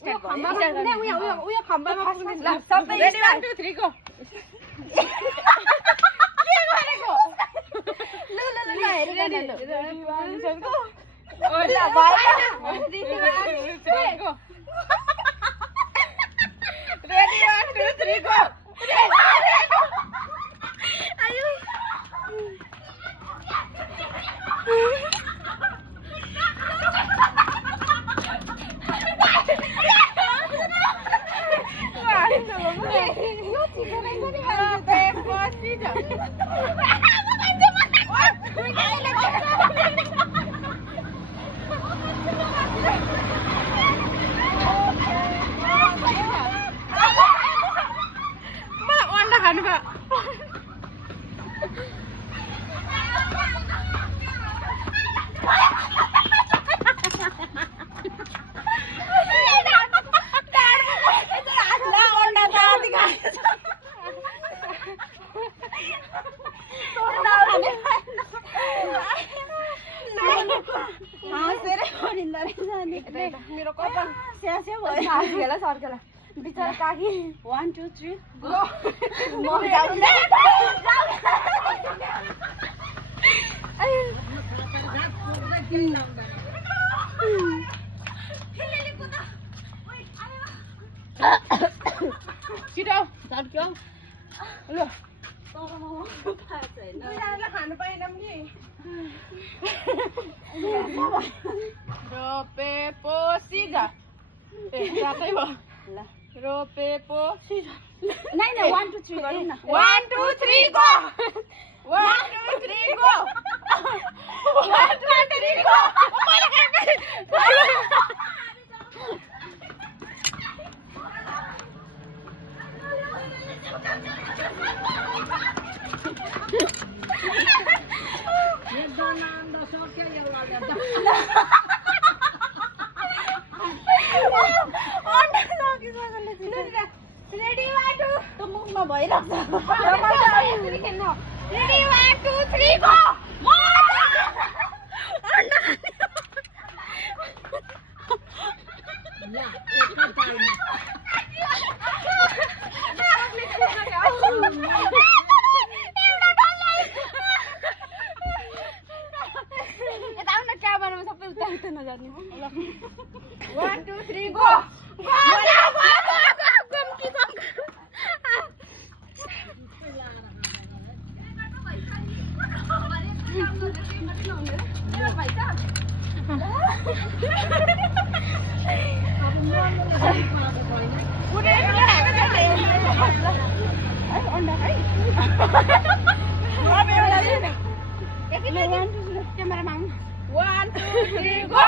Start भयो उयो खम्बामा पुग्नु ल सबै रेडी 1 2 3 गो के गरेको ल हेर रेडी न 1 2 3 गो ओ ल भयो रेडी 1 2 3 गो आयो अन्डा खानु भयो मेरो कपाल स्यास्या भयो सर्केला बिचारा काकी 1 2 3 गो म जाउँदै छिटो सर्क्यो ल ल दुईजनाले खानु पाएनौँ नि रोपेपो सिजा ए साथै भयो ल रोपेपो सिजा नाइ नाइ 1 2 3 गरौँ न 1 2 3 गो 1 2 3 गो 1 2 3 गो रेडी 1 2 त मुखमा भइरहेको रेडी 1 2 3 गो यता आउन क्यामेरामा सबै उता उता नजाने 1 2 3 गो क्यामेरामा 1 2 3 go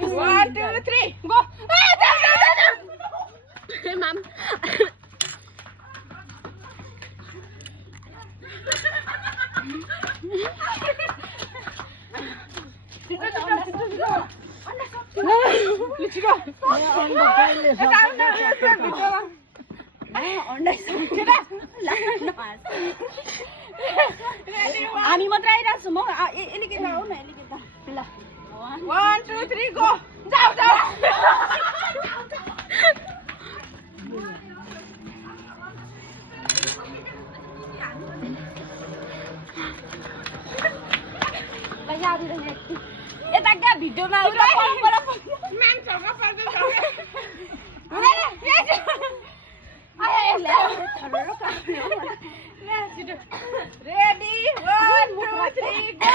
One, two, three, go! Hey, Mom. Let's go. हामी मात्रै आइरहेको छौँ म एलिकेट आऊ न एलिकेट ल 1 2 3 go! जाऊ जाऊ ल याद यता क्या भिडियोमा म्याम सँग पर्दैन रेडी 1 2 3 go!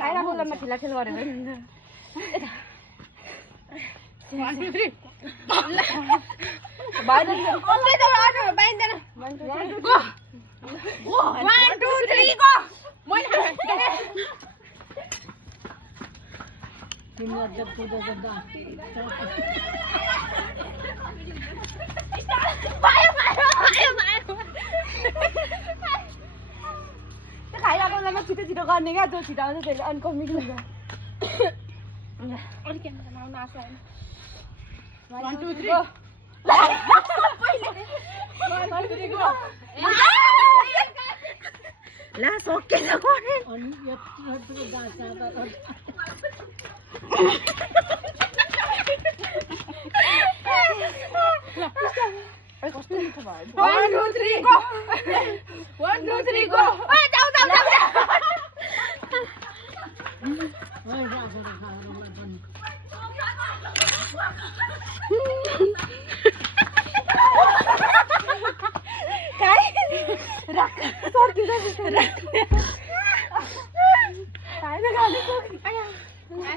खाइरहेको बेलामा ठेलाठेल गरेर नि 1 2 3 go! 1 2 3 go! गर्ने क्या जो छिटाउँछ त्यसले अनि कमिक हुन्छ अलिक क्यामेरा लाउन आशा होइन 1 2 3 गो ला सकेछ कोनी अनि यत्रो गाछा कस्तो मिठो भयो 1 2 3 गो 1 2 3 गो ओइ जाऊ ओइ राखेर खाएर पनि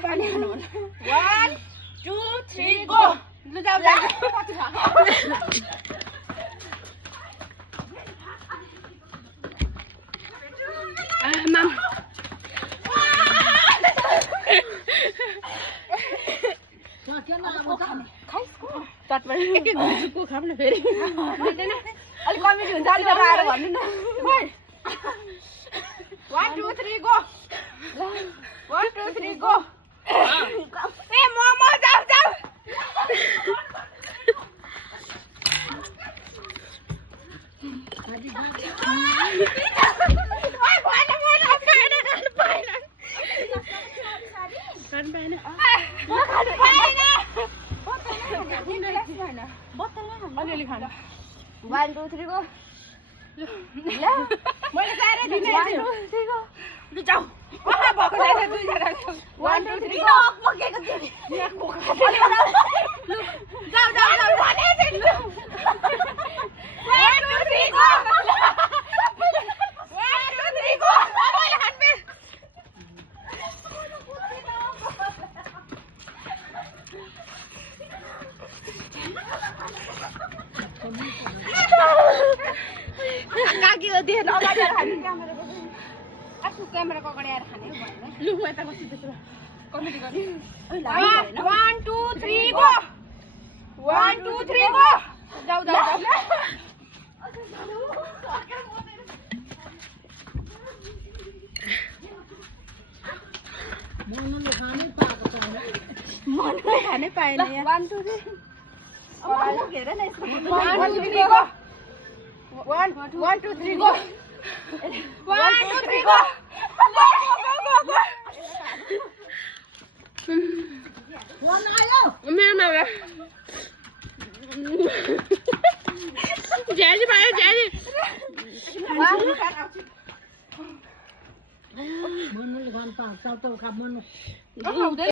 पानी खानु 1 2 3 गो लु जाऊ माम सकेन अब चटपट एक एक गुजुको खाम न फेरि मिल्दैन अलि कमेडी हुन्छ अलि आएर भन्नु न 1 2 3 गो 1 2 3 गो ए मोमो जाऊ अलिअलि खानु 1 2 3 गो मैले खाएर दिने 1 2 3 गो लु जाऊ भएको छैन दुई जना 1 2 3 गो पकेको थियो यहाँ कोखा लु जाऊ भने चाहिँ लु 1 2 3 गो 1 2 3 गो मैले खान्छु काकी हो देख्न अगाडि आएर खाने क्यामेरा आफ्नो क्यामेराको अगाडि आएर खाने भएन लु म यता बस्छु त्यसो कमेडी गर्ने 1 2 3 गो 1 2 3 गो जाऊ मनले खानै पाएको छैन मनले खानै पाएन 1 2 3 अब हेर न यसको 1 2 3 गो 1 2 3 गो 1 2 3 गो फोन आयो मेरोमा ज्याजी भयो ज्याजी मनले खान पाएको छ त मन